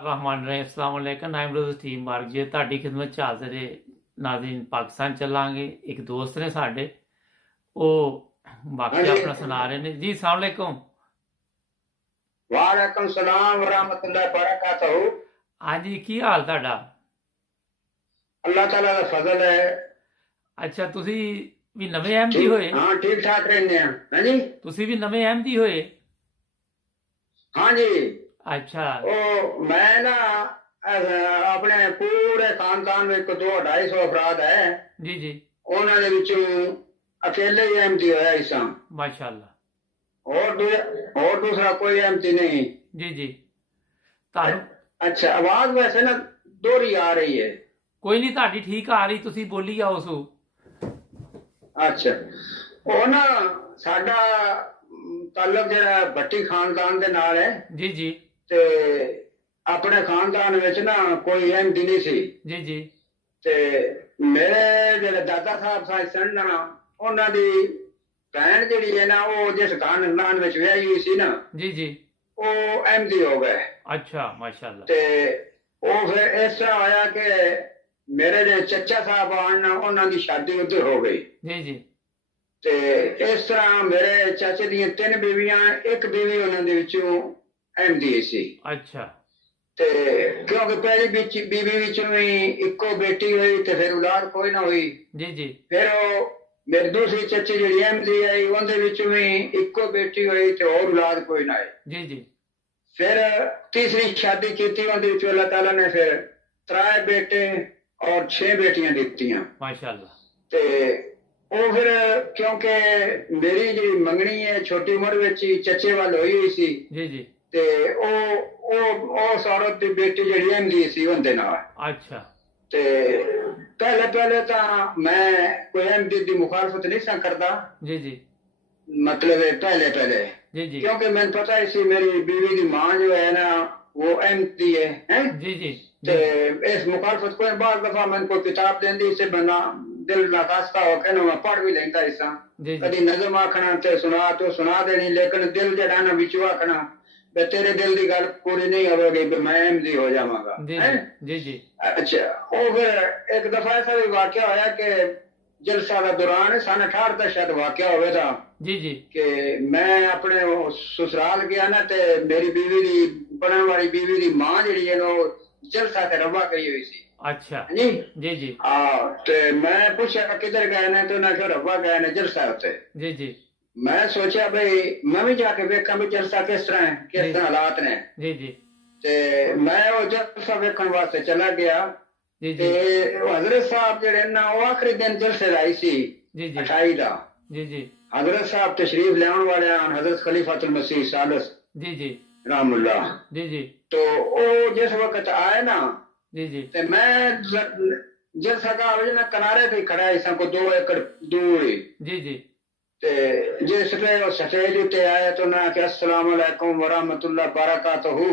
रहमान रहीम अस्सलाम वालेकुम नाइम रोज़ team mark जी ਤੁਹਾਡੀ ਖidmat ਚ ਹਾਜ਼ਰ ਹੈ ਨਾਜ਼ਰੀਨ ਪਾਕਿਸਤਾਨ ਚੱਲਾਂਗੇ ਇੱਕ ਦੋਸਤ ਨੇ ਸਾਡੇ ਉਹ हाँ ਵਾਕਿਆ जी। ਆਪਣਾ ਸੁਣਾ ਰਹੇ ਨੇ ਜੀ अस्सलाम वालेकुम वालेकुम सलाम वरहमतुल्लाहि वबरकातुहू। ਹਾਂਜੀ ਕੀ ਹਾਲ ਤੁਹਾਡਾ अल्लाह ताला का फजल है। ਅੱਛਾ ਤੁਸੀਂ ਵੀ ਨਵੇਂ ਅਹਿਮਦੀ ਹੋਏ हाँ ठीक ठाक रहने हैं। हाँ जी। ਤੁਸੀਂ ਵੀ ਨਵੇਂ ਅਹਿਮਦੀ ਹੋਏ हाँ जी। ਅੱਛਾ ओ मैं ना अपने पूरे खानदान में 200-250 अफराद है। ਜੀ ਜੀ उन्होंने विचों अकेले ही अहमदी होया इसा ਮਾਸ਼ਾਅੱਲਾ और दूसरा कोई अहमदी नहीं। ਜੀ ਜੀ ਤੁਹਾਨੂੰ अच्छा आवाज वैसे ना दोहरी आ रही है। ਕੋਈ ਨਹੀਂ ਤੁਹਾਡੀ ਠੀਕ ਆ ਰਹੀ ਤੁਸੀਂ ਬੋਲੀ ਜਾਓ ਸੋ अच्छा ਉਹ ਨਾ ਸਾਡਾ ਤਾਲੁਕ ਜਿਹੜਾ ਭੱਟੀ ਖਾਨਦਾਨ ਦੇ ਨਾਲ ਹੈ ਜੀ ਜੀ ਤੇ ਆਪਣੇ ਖਾਨਦਾਨ ਵਿੱਚ ਨਾ ਕੋਈ ਅਹਿਮਦੀ ਨਹੀਂ ਸੀ ਜੀ ਜੀ ਤੇ ਮੇਰੇ ਜਿਹੜੇ ਦਾਦਾ ਸਾਹਿਬ ਸਨ ਨਾ ਉਹਨਾਂ ਦੀ ਭੈਣ ਜਿਹੜੀ ਹੈ ਨਾ ਉਹ ਜਿਸ ਖਾਨਦਾਨ ਵਿੱਚ ਵਿਆਹੀ ਹੋਈ ਸੀ ਨਾ ਜੀ ਜੀ ਉਹ ਅਹਿਮਦੀ ਹੋ ਗਏ ਅੱਛਾ ਮਾਸ਼ਾਅੱਲਾ ਤੇ ਉਹ ਫਿਰ ਇਸ ਤਰ੍ਹਾਂ ਹੋਇਆ ਕਿ ਮੇਰੇ ਜਿਹੜੇ ਚੱਚਾ ਸਾਹਿਬ ਆਣ ਨਾ ਉਹਨਾਂ ਦੀ ਸ਼ਾਦੀ ਉੱਧਰ ਹੋ ਗਈ ਜੀ ਜੀ ਤੇ ਇਸ ਤਰ੍ਹਾਂ ਮੇਰੇ ਚਾਚੇ ਦੀਆਂ 3 ਬੀਵੀਆਂ ਇੱਕ ਬੀਵੀ ਉਹਨਾਂ ਦੇ ਵਿੱਚੋਂ ਅਹਿਮਦੀ ਸੀ ਅੱਛਾ ਤੇ ਕਿਉਂਕਿ ਪਹਿਲੀ ਬੀਵੀ ਵਿੱਚੋਂ ਵੀ ਇੱਕੋ ਬੇਟੀ ਹੋਈ ਤੇ ਫਿਰ ਔਲਾਦ ਕੋਈ ਨਾ ਹੋਈ ਜੀ ਜੀ ਫਿਰ ਉਹ ਮੇਰੀ ਦੂਸਰੀ ਚਾਚੀ ਜਿਹੜੀ ਅਹਿਮਦੀ ਆਈ ਉਹਦੇ ਵਿੱਚੋਂ ਵੀ ਇੱਕੋ ਬੇਟੀ ਹੋਈ ਤੇ ਹੋਰ ਔਲਾਦ ਕੋਈ ਨਾ ਆਈ ਜੀ ਜੀ ਫਿਰ ਤੀਸਰੀ ਸ਼ਾਦੀ ਕੀਤੀ ਉਹਦੇ ਵਿੱਚ ਅੱਲਾਹ ਤਾਲਾ ਨੇ ਫਿਰ 3 ਬੇਟੇ ਔਰ 6 ਬੇਟੀਆਂ ਦਿੱਤੀਆਂ ਮਾਸ਼ਾਅੱਲਾ ਤੇ ਉਹ ਫਿਰ ਕਿਉਂਕਿ ਮੇਰੀ ਜਿਹੜੀ ਮੰਗਣੀ ਹੈ ਛੋਟੀ ਉਮਰ ਵਿੱਚ ਹੀ ਚੱਚੇ ਵੱਲ ਹੋਈ ਹੋਈ ਸੀ ਜੀ ਜੀ ਤੇ ਉਹ ਔਰਤ ਦੀ ਬੇਟੀ ਜਿਹੜੀ ਅਹਿਮਦੀ ਸੀ ਉਹਦੇ ਨਾਲ ਅੱਛਾ ਤੇ ਪਹਿਲੇ ਤਾਂ ਮੈਂ ਕੋਈ ਅਹਿਮਦੀ ਦੀ ਮੁਖਾਲਫਤ ਨਹੀਂ ਸਾਂ ਕਰਦਾ ਜੀ ਜੀ ਮਤਲਬ ਹੈ ਪਹਿਲੇ ਜੀ ਜੀ ਕਿਉਂਕਿ ਮੈਨੂੰ ਪਤਾ ਹੀ ਸੀ ਮੇਰੀ ਬੀਵੀ ਦੀ ਮਾਂ ਜੋ ਹੈ ਨਾ ਉਹ ਅਹਿਮਦੀ ਹੈ ਜੀ ਜੀ ਤੇ ਇਸ ਮੁਖਾਲਫਤ ਕੋਈ ਬਾਰ ਦਫਾ ਮੈਨੂੰ ਕੋਈ ਕਿਤਾਬ ਦਿੰਦੀ ਇਸੇ ਬਣਾ ਦਿਲ ਨਾਖਾਸਤਾ ਹੋ ਕੇ ਨਾ ਮੈਂ ਪੜ੍ਹ ਵੀ ਲੈਂਦਾ ਇਸਾਂ ਜੀ ਜੀ ਕਦੀ ਨਜ਼ਮ ਆਖਣਾ ਤੇ ਸੁਣਾ ਦੇਣੀ ਲੇਕਿਨ ਦਿਲ ਜਿਹੜਾ ਨਾ ਵਿੱਚੋਂ ਆਖਣਾ ਵੀ ਤੇਰੇ ਦਿਲ ਦੀ ਗੱਲ ਪੂਰੀ ਨਹੀਂ ਹੋਵੇਗੀ ਵੀ ਮੈਂ ਅਹਿਮਦੀ ਹੋ ਜਾਵਾਂਗਾ ਜੀ ਜੀ ਜੀ ਅੱਛਾ ਉਹ ਫਿਰ ਇੱਕ ਦਫਾ ਐਸਾ ਵੀ ਵਾਕਿਆ ਹੋਇਆ ਕਿ ਜਲਸਾ ਦਾ ਦੌਰਾਨ ਸਨ 68 ਦਾ ਸ਼ਾਇਦ ਵਾਕਿਆ ਹੋਵੇ ਤਾਂ ਜੀ ਜੀ ਕਿ ਮੈਂ ਆਪਣੇ ਸਸੁਰਾਲ ਗਿਆ ਨਾ ਤੇ ਮੇਰੀ ਬੀਵੀ ਦੀ ਬਣਨ ਵਾਲੀ ਬੀਵੀ ਦੀ ਮਾਂ ਜਿਹੜੀ ਹੈ ਨਾ ਉਹ ਜਲਸਾ ਤੇ ਰਵਾ ਗਈ ਹੋਈ ਸੀ ਅੱਛਾ ਜੀ ਜੀ ਜੀ ਤੇ ਮੈਂ ਪੁੱਛਿਆ ਕਿੱਧਰ ਗਏ ਨੇ ਤੇ ਉਹਨਾਂ ਕਿਹਾ ਰਵਾ ਗਏ ਨੇ ਜਲਸਾ ਉੱਤੇ ਜੀ ਜੀ ਮੈਂ ਸੋਚਿਆ ਬਈ ਮੈਂ ਵੀ ਜਾ ਕੇ ਵੇਖਾਂ ਵੀ ਜਲਸਾ ਕਿਸ ਤਰ੍ਹਾਂ ਹੈ ਕਿਸ ਤਰ੍ਹਾਂ ਹਾਲਾਤ ਨੇ ਜੀ ਜੀ ਤੇ ਮੈਂ ਉਹ ਜਲਸਾ ਵੇਖਣ ਵਾਸਤੇ ਚਲਾ ਗਿਆ ਜੀ ਤੇ ਜੀ ਉਹ ਹਜ਼ਰਤ ਸਾਹਿਬ ਜਿਹੜੇ ਨਾ ਉਹ ਆਖਰੀ ਦਿਨ ਜਲਸੇ ਲਾਈ ਸੀ ਜੀ ਜੀ 28 ਦਾ ਜੀ ਜੀ हजरत साहब तशरीफ लियाने वाले हैं हजरत खलीफतुल मसीह सालिस जी जी रहमुल्लाह जी जी तो वो जिस वक्त आए ना जी जी ते मैं जिस जगह ना किनारे पे खड़ा इसा को 2 एकड़ दूर ही जी जी ते जिसले वो सफेद उत्ते आए तो ना कि अस्सलाम वालेकुम व रहमतुल्लाह बरकातहू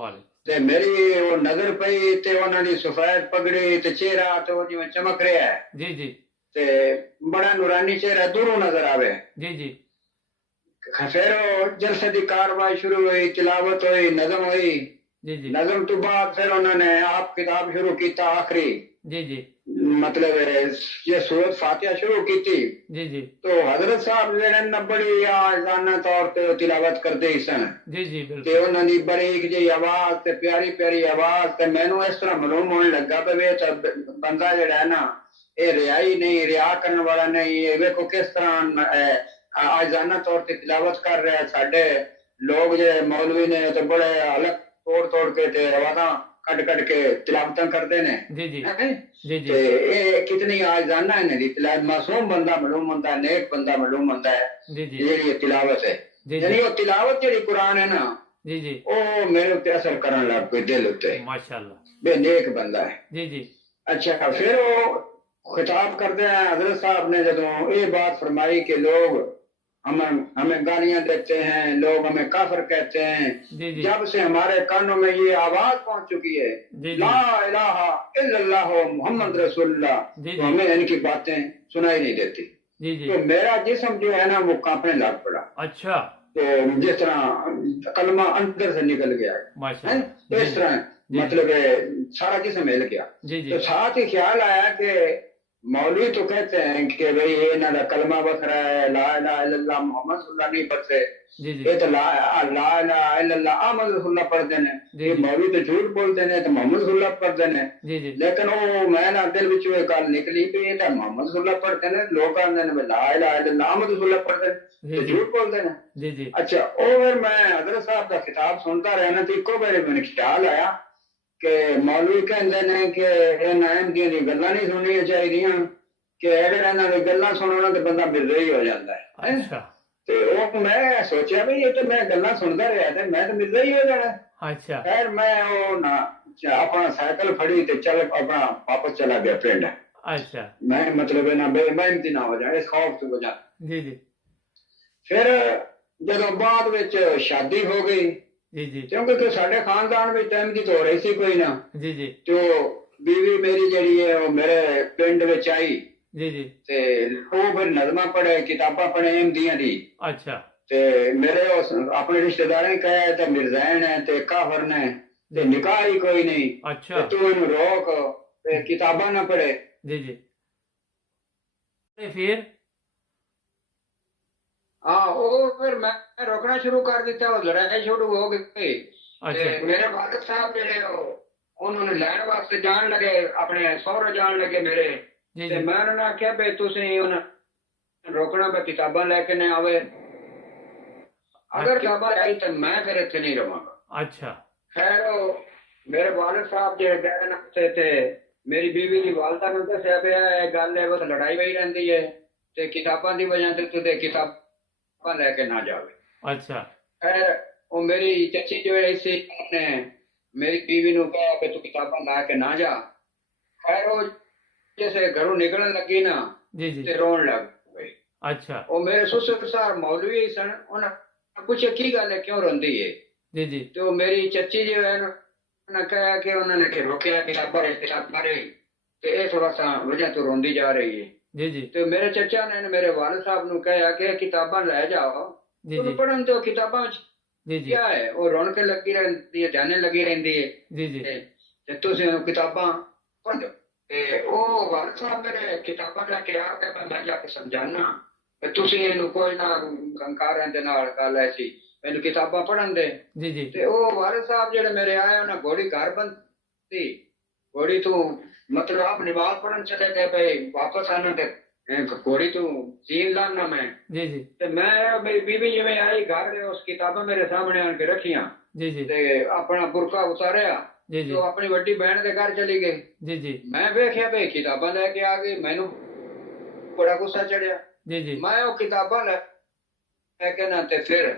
वाले ते मेरी वो नजर पई ते उन्हां दी सफेद पगड़ी ते चेहरा तो जिवें चमक रहा है जी जी ते बड़ा नूरानी चेहरा दूरों नजर आवे जी जी फिर जलसे की कार्रवाई शुरू हुई तिलावत हुई नजम हुई जी जी नजम तो बाद फिर उन्होंने आप किताब शुरू किया आखिरी जी जी मतलब ये सूरत फातिहा शुरू की थी जी जी तो हजरत साहब जेड़े न बड़ी आजाना तौर पे तिलावत करते सन जी जी ते बिल्कुल उन्होंने बारीक जी आवाज ते प्यारी प्यारी आवाज ते मैनू इस तरह मालूम होने लगा भी बंदा जेड़ा है ना ये रियाई नहीं रिया करने वाला नहीं ये देखो किस तरह आजाना तौर पे तिलावत कर रहे हैं साडे लोग जो मौलवी ने तो बड़े अलग तोड़ के ते आवाज़ां कट के तिलावतां करते ने जी जी हैं जी ते जी ये कितनी आजाना है इन्हां दी तिलावत मासूम बंदा मालूम होंदा है नेक बंदा मालूम होंदा है जी जी जेड़ी तिलावत है जी यानी जी वो तिलावत जेड़ी कुरान है ना जी जी वो मेरे उत्ते असर करन लग पे दिल उत्ते माशाल्लाह बे नेक बंदा है जी जी अच्छा फिर वो खिताब करते हैं हजरत साहब ने जब ये बात फरमाई कि लोग हमें गालियां देते हैं लोग हमें काफिर कहते हैं जी जी जब से हमारे कानों में ये आवाज पहुंच चुकी है जी ला इलाहा इल्लल्लाह मुहम्मद रसूलुल्लाह जी तो हमें इनकी बातें सुनाई नहीं देती जी जी तो मेरा जिस्म जो है ना वो कांपने लग पड़ा अच्छा तो जिस तरह कलमा अंदर से निकल गया है माशाल्लाह इस तरह जी मतलब सारा जिस्म हिल गया। जी जी तो साथ ही ख्याल आया कि मौलवी तो कहते हैं कि भाई ये इन्हों का कलमा बखरा है, ला इलाहा इल्लल्लाह मोहम्मद रसूलुल्लाह नहीं पढ़ते, जी जी ये तो ला ला इलाहा इल्लल्लाह अहमद रसूलुल्लाह पढ़ते हैं। जी ये जी मौलवी तो झूठ बोलते हैं, तो मोहम्मद रसूलुल्लाह पढ़ते हैं। जी जी लेकिन वो मैं ना दिल विच ये गल निकली कि ये तो मोहम्मद रसूलुल्लाह पढ़ते हैं, लोग कहते हैं ला इलाहा इल्लल्लाह अहमद रसूलुल्लाह पढ़ते हैं, जी तो जी झूठ बोलते हैं। जी जी अच्छा, वो फिर मैं हजरत साहब का खिताब सुनता रहा ना, तो इको बारे मैंने ख्याल आया कि मौलवी कहते हैं कि इन्हां अहमदियां दी गल्लां नहीं सुननियां चाहिदियां, कि अगर इन्हां दी गल्लां सुनो ना तो बंदा मिर्जा ही हो जाता है। अच्छा ਤੇ ਉਹ ਮੈਂ ਸੋਚਿਆ ਵੀ ਇਹ ਤਾਂ ਮੈਂ ਗੱਲਾਂ ਸੁਣਦਾ ਰਿਹਾ ਤੇ ਮੈਂ ਤਾਂ ਮਿਰਜ਼ਾ ਹੀ ਹੋ ਜਾਣਾ। अच्छा ਖੈਰ ਮੈਂ ਉਹ ਨਾ ਆਪਣਾ ਸਾਈਕਲ ਫੜੀ ਤੇ ਚੱਲ ਆਪਣਾ ਵਾਪਸ ਚਲਾ ਗਿਆ ਪਿੰਡ। अच्छा ਮੈਂ ਮਤਲਬ ਇਹ ਨਾ ਬੇਮਹਿਮਤੀ ਨਾ ਹੋ ਜਾਏ, ਇਸ ਖੌਫ ਤੋਂ ਵਜ੍ਹਾ। जी जी ਫਿਰ ਜਦੋਂ ਬਾਅਦ ਵਿੱਚ ਸ਼ਾਦੀ ਹੋ ਗਈ, जी जी ਕਿਉਂਕਿ ਸਾਡੇ ਖਾਨਦਾਨ ਵਿੱਚ ਟਾਈਮ ਦੀ ਹੋ ਰਹੀ ਸੀ ਕੋਈ ਨਾ, जी जी ਤੇ ਬੀਵੀ ਮੇਰੀ ਜਿਹੜੀ ਹੈ ਉਹ ਮੇਰੇ ਪਿੰਡ ਵਿੱਚ ਆਈ जी जी ਤੇ ਉਹ ਫਿਰ ਨਜ਼ਮਾਂ ਪੜ੍ਹੇ, ਕਿਤਾਬਾਂ ਪੜ੍ਹੇ ਅਹਿਮਦੀਆਂ ਦੀ। अच्छा ਤੇ ਮੇਰੇ ਉਸ ਆਪਣੇ ਰਿਸ਼ਤੇਦਾਰਾਂ ਨੇ ਕਿਹਾ ਤੇ ਮਿਰਜ਼ਾਨ ਹੈ ਤੇ ਕਾਫਰ ਨੇ ਤੇ ਨਿਕਾਹ ਹੀ ਕੋਈ ਨਹੀਂ, अच्छा ਤੇ ਤੂੰ ਇਹਨੂੰ ਰੋਕ ਤੇ ਕਿਤਾਬਾਂ ਨਾ ਪੜ੍ਹੇ। जी जी फिर ਹਾਂ, ਉਹ ਫਿਰ ਮੈਂ ਰੋਕਣਾ ਸ਼ੁਰੂ ਕਰ ਦਿੱਤਾ, ਉਹ ਲੜਾਈ ਸ਼ੁਰੂ ਹੋ ਗਈ। अच्छा ਤੇ ਮੇਰੇ ਵਾਲਿਦ ਸਾਹਿਬ ਜਿਹੜੇ ਉਹਨਾਂ ਨੂੰ ਲੈਣ ਵਾਸਤੇ ਜਾਣ ਲੱਗੇ, ਆਪਣੇ ਸਹੁਰੇ ਜਾਣ ਲੱਗੇ ਮੇਰੇ। जी ਤੇ जी ਮੈਂ ਉਹਨਾਂ ਨੂੰ ਆਖਿਆ ਵੀ ਤੁਸੀਂ ਉਹਨਾਂ ਰੋਕਣਾ, ਵੀ ਕਿਤਾਬਾਂ ਲੈ ਕੇ ਨਾ ਆਵੇ, ਅਗਰ ਕਿਤਾਬਾਂ ਆਈ ਤਾਂ ਮੈਂ ਫਿਰ ਇੱਥੇ ਨਹੀਂ ਰਵਾਂਗਾ। अच्छा ਖੈਰ ਉਹ ਮੇਰੇ ਵਾਲਿਦ ਸਾਹਿਬ ਜਿਹੜੇ ਗਏ ਨਾ ਉੱਥੇ, ਤੇ ਮੇਰੀ ਬੀਵੀ ਦੀ ਵਾਲਦਾ ਨੂੰ ਦੱਸਿਆ ਪਿਆ ਇਹ ਗੱਲ ਹੈ, ਬਸ ਲੜਾਈ ਹੋਈ ਰਹਿੰਦੀ ਹੈ ਤੇ ਕਿਤਾਬਾਂ ਦੀ ਵਜ੍ਹਾ ਤੇ ਤੂੰ ਤੇ ਕਿਤਾਬਾਂ ਲੈ ਕੇ ਨਾ ਜਾਵੇ। अच्छा ਖੈਰ ਉਹ ਮੇਰੀ ਚਾਚੀ ਜੋ ਹੈ ਸੀ, ਉਹਨੇ ਮੇਰੀ ਬੀਵੀ ਨੂੰ ਕਿਹਾ ਕਿ ਤੂੰ ਕਿਤਾਬਾਂ ਲੈ ਕੇ ਨਾ ਜਾ। ਖੈਰ ਉਹ ਜੈਸੇ ਘਰੋਂ ਨਿਕਲਣ ਲੱਗੀ ਨਾ जी जी ਤੇ ਰੋਣ ਲੱਗ ਪਈ। अच्छा ਉਹ ਮੇਰੇ ਸੁਸਰ ਸਾਰ ਮੌਲਵੀ ਸਨ, ਉਹਨਾਂ ਪੁੱਛਿਆ ਕੀ ਗੱਲ ਹੈ, ਕਿਉਂ ਰੋਂਦੀ ਹੈ? जी जी ਤੇ ਉਹ ਮੇਰੀ ਚਾਚੀ ਜੋ ਹੈ ਨਾ, ਉਹਨਾਂ ਕਿਹਾ ਕਿ ਉਹਨਾਂ ਨੇ ਕਿ ਰੋਕਿਆ ਕਿਤਾਬਾਂ ਰਹੀ ਤੇ ਇਹ ਥੋੜਾ ਸਾ ਵਜ੍ਹਾ ਤੋਂ ਰੋਂਦੀ ਜਾ ਰਹੀ ਹੈ। जी जी ਤੇ ਮੇਰੇ ਚਾਚਾ ਨੇ ਮੇਰੇ ਵਾਲਿਦ ਸਾਹਿਬ ਨੂੰ ਕਿਹਾ ਕਿ ਕਿਤਾਬਾਂ ਲੈ ਜਾਓ, जी ਉਹਨੂੰ जी ਪੜ੍ਹਨ ਦਿਓ, ਕਿਤਾਬਾਂ ਵਿੱਚ जी जी क्या है, वो रौनक लगी रहती है, जाने लगी रहती है, जी जी ते तुसीं किताबां पढ़ दो। ते ਉਹ ਵਾਲਿਦ ਸਾਹਿਬ ਮੇਰੇ ਕਿਤਾਬਾਂ ਲੈ ਕੇ ਆ ਕੇ ਮੈਂ ਜਾ ਕੇ ਸਮਝਾਣਾ ਕਿ ਤੁਸੀਂ ਇਹਨੂੰ ਕੋਈ ਨਾ ਕੰਕਾਰਾਂ ਦੇ ਨਾਲ ਗੱਲ ਐਸੀ, ਮੈਨੂੰ ਕਿਤਾਬਾਂ ਪੜ੍ਹਨ ਦੇ। जी जी ਤੇ ਉਹ ਵਾਲਿਦ ਸਾਹਿਬ ਜਿਹੜੇ ਮੇਰੇ ਆਏ, ਉਹਨਾਂ ਘੋੜੀ ਘਰ ਬੰਦੀ, ਘੋੜੀ ਤੋਂ ਮਤਲਬ ਆਪ ਨਮਾਜ਼ ਪੜ੍ਹਨ ਚਲੇ ਗਏ, ਪਏ ਵਾਪਸ ਆਣਾ ਤੇ ਘੋੜੀ ਤੋਂ ਸੀਨ ਲਾਣਾ ਮੈਂ। जी जी ਤੇ ਮੈਂ ਮੇਰੀ ਬੀਬੀ ਜਿਵੇਂ ਆਈ ਘਰ ਦੇ, ਉਸ ਕਿਤਾਬਾਂ ਮੇਰੇ ਸਾਹਮਣੇ ਆਣ ਕੇ ਰੱਖੀਆਂ जी जी ਤੇ ਆਪਣਾ ਬੁਰਕਾ ਉਤਾਰਿਆ जी ਤੇ जी ਉਹ ਆਪਣੀ ਵੱਡੀ ਭੈਣ ਦੇ ਘਰ ਚਲੀ ਗਈ। जी जी ਮੈਂ ਵੇਖਿਆ ਵੀ ਕਿਤਾਬਾਂ ਲੈ ਕੇ ਆ ਗਈ, ਮੈਨੂੰ ਬੜਾ ਗੁੱਸਾ ਚੜਿਆ। जी जी ਮੈਂ ਉਹ ਕਿਤਾਬਾਂ ਲੈ ਕੇ ਨਾ ਤੇ ਫਿਰ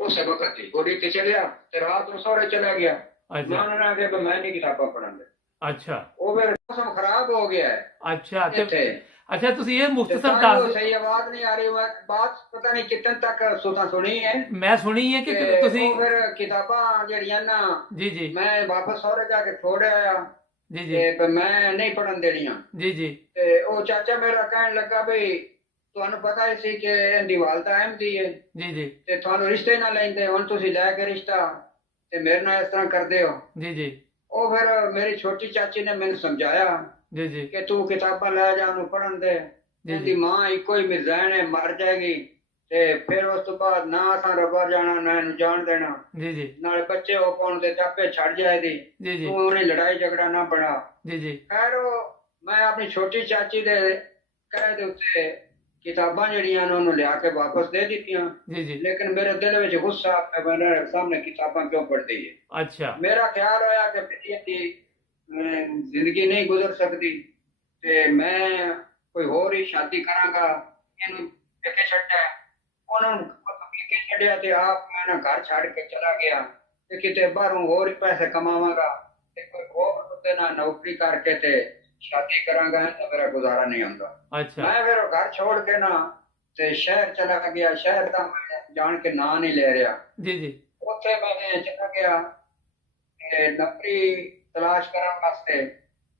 ਉਸੇ ਵਕਤ ਹੀ ਗੋੜੀ ਤੇ ਚਲਿਆ ਤੇ ਰਾਤ ਨੂੰ ਸਹੁਰੇ ਚਲਾ ਗਿਆ। ਮੈਂ अच्छा ਉਹਨਾਂ ਨੇ ਕਿਹਾ ਮੈਂ ਨਹੀਂ ਕਿਤਾਬਾਂ ਪੜ੍ਹਾਂਗਾ। अच्छा ਉਹ ਫਿਰ ਮੌਸਮ ਖਰਾਬ ਹੋ ਗਿਆ ਹੈ अच्छा तो ਇੱਥੇ। अच्छा तुसी ये ਤੇ मुख्तसर ਤਾਂ ਜੋ दस ਸਹੀ ਆਵਾਜ਼ ਨਹੀਂ ਆ ਰਹੀ, ਬਾਤ ਪਤਾ ਨਹੀਂ ਕਿਤਨ ਤੱਕ ਸੁਣਾ ਸੁਣੀ ਹੈ। मैं सुनी है कि ਤੇ तुसी ਉਹ ਫਿਰ ਕਿਤਾਬਾਂ ਜਿਹੜੀਆਂ ਨਾ जी जी ਮੈਂ ਵਾਪਸ ਸਹੁਰੇ ਜਾ ਕੇ ਛੋੜ ਆਇਆ जी जी ਤੇ ਪਰ ਮੈਂ ਨਹੀਂ ਪੜਨ ਦੇਣੀਆਂ। जी जी ਤੇ ਉਹ ਚਾਚਾ ਮੇਰਾ ਕਹਿਣ ਲੱਗਾ ਵੀ ਤੁਹਾਨੂੰ ਪਤਾ ਹੀ ਸੀ ਕਿ ਇਹਦੀ ਵਾਲਦਾ ਅਹਿਮਦੀ ਹੈ जी जी ਤੇ ਤੁਹਾਨੂੰ ਰਿਸ਼ਤੇ ਨਾ ਲੈਂਦੇ, ਹੁਣ ਤੁਸੀਂ ਲੈ ਕੇ ਰਿਸ਼ਤਾ ਤੇ ਮੇਰੇ ਨਾਲ ਇਸ ਤਰ੍ਹਾਂ ਕਰਦੇ ਹੋ। जी जी ਉਹ ਫਿਰ ਮੇਰੀ ਛੋਟੀ ਚਾਚੀ ਨੇ ਮੈਨੂੰ ਸਮਝਾਇਆ जी जी ਕਿ ਤੂੰ ਕਿਤਾਬਾਂ ਲੈ ਜਾ, ਉਹਨੂੰ ਪੜਨ ਦੇ, ਜੀ। ਇਹਦੀ ਮਾਂ ਇੱਕੋ ਹੀ ਮਿਰਜ਼ਾਨ ਹੈ, ਮਰ ਜਾਏਗੀ ਤੇ ਫਿਰ ਉਸ ਤੋਂ ਬਾਅਦ ਨਾ ਅਸਾਂ ਰੱਬਾ ਜਾਣਾ ਨਾ ਇਹਨੂੰ ਜਾਣ ਦੇਣਾ, जी जी ਨਾਲੇ ਬੱਚੇ ਉਹ ਪਾਉਣ ਦੇ ਚਾਪੇ ਛੱਡ ਜਾਏਗੀ, जी जी ਤੂੰ ਉਹਨੇ ਲੜਾਈ ਝਗੜਾ ਨਾ ਬਣਾ। जी जी ਖੈਰ ਮੈਂ ਆਪਣੀ ਛੋਟੀ ਚਾਚੀ ਦੇ ਕਹੇ ਦੇ ਉੱਤੇ ਕਿਤਾਬਾਂ ਜਿਹੜੀਆਂ ਨੇ ਉਹਨੂੰ ਲਿਆ ਕੇ ਵਾਪਸ ਦੇ ਦਿੱਤੀਆਂ। जी जी ਲੇਕਿਨ ਮੇਰੇ ਦਿਲ ਵਿੱਚ ਗੁੱਸਾ ਆ ਕਿ ਮੇਰੇ ਸਾਹਮਣੇ ਕਿਤਾਬਾਂ ਕਿਉਂ ਪੜ੍ਹਦੀ ਹੈ। अच्छा ਮੇਰਾ ਖਿਆਲ ਹੋਇਆ ਕਿ ਬੇਟੀ ਦੀ ਜ਼ਿੰਦਗੀ ਨਹੀਂ ਗੁਜ਼ਰ ਸਕਦੀ ਤੇ ਮੈਂ ਕੋਈ ਹੋਰ ਹੀ ਸ਼ਾਦੀ ਕਰਾਂਗਾ, ਇਹਨੂੰ ਪੇਕੇ ਛੱਡਿਆ, ਉਹਨਾਂ ਨੂੰ ਪੇਕੇ ਛੱਡਿਆ ਤੇ ਆਪ ਮੈਂ ਨਾ ਘਰ ਛੱਡ ਕੇ ਚਲਾ ਗਿਆ ਤੇ ਕਿਤੇ ਬਾਹਰੋਂ ਹੋਰ ਹੀ ਪੈਸੇ ਕਮਾਵਾਂਗਾ ਤੇ ਕੋਈ ਹੋਰ ਉੱਤੇ ਨਾ ਨੌਕਰੀ ਕਰਕੇ ਤੇ ਸ਼ਾਦੀ ਕਰਾਂਗਾ ਤਾਂ ਮੇਰਾ ਗੁਜ਼ਾਰਾ ਨਹੀਂ ਹੁੰਦਾ। अच्छा ਮੈਂ ਫਿਰ ਉਹ ਘਰ ਛੋੜ ਕੇ ਨਾ ਤੇ ਸ਼ਹਿਰ ਚਲਾ ਗਿਆ। ਸ਼ਹਿਰ ਦਾ ਮੈਂ ਜਾਣ ਕੇ ਨਾਂ ਨਹੀਂ ਲੈ ਰਿਹਾ। जी जी ਉੱਥੇ ਮੈਂ ਚਲਾ ਗਿਆ ਤੇ ਨੌਕਰੀ ਤਲਾਸ਼ ਕਰਨ ਵਾਸਤੇ।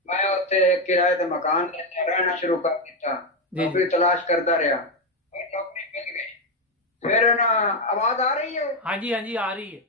ਮੈਂ ਉੱਥੇ ਕਿਰਾਏ ਤੇ ਮਕਾਨ ਲੈ ਕੇ ਰਹਿਣਾ ਸ਼ੁਰੂ ਕਰ ਦਿੱਤਾ। ਜੀ। ਨੌਕਰੀ ਤਲਾਸ਼ ਕਰਦਾ ਰਿਹਾ, ਕੋਈ ਨੌਕਰੀ ਮਿਲ ਗਈ। ਫਿਰ ਨਾ ਆਵਾਜ਼ ਆ ਰਹੀ ਹੈ? हाँ जी आ रही है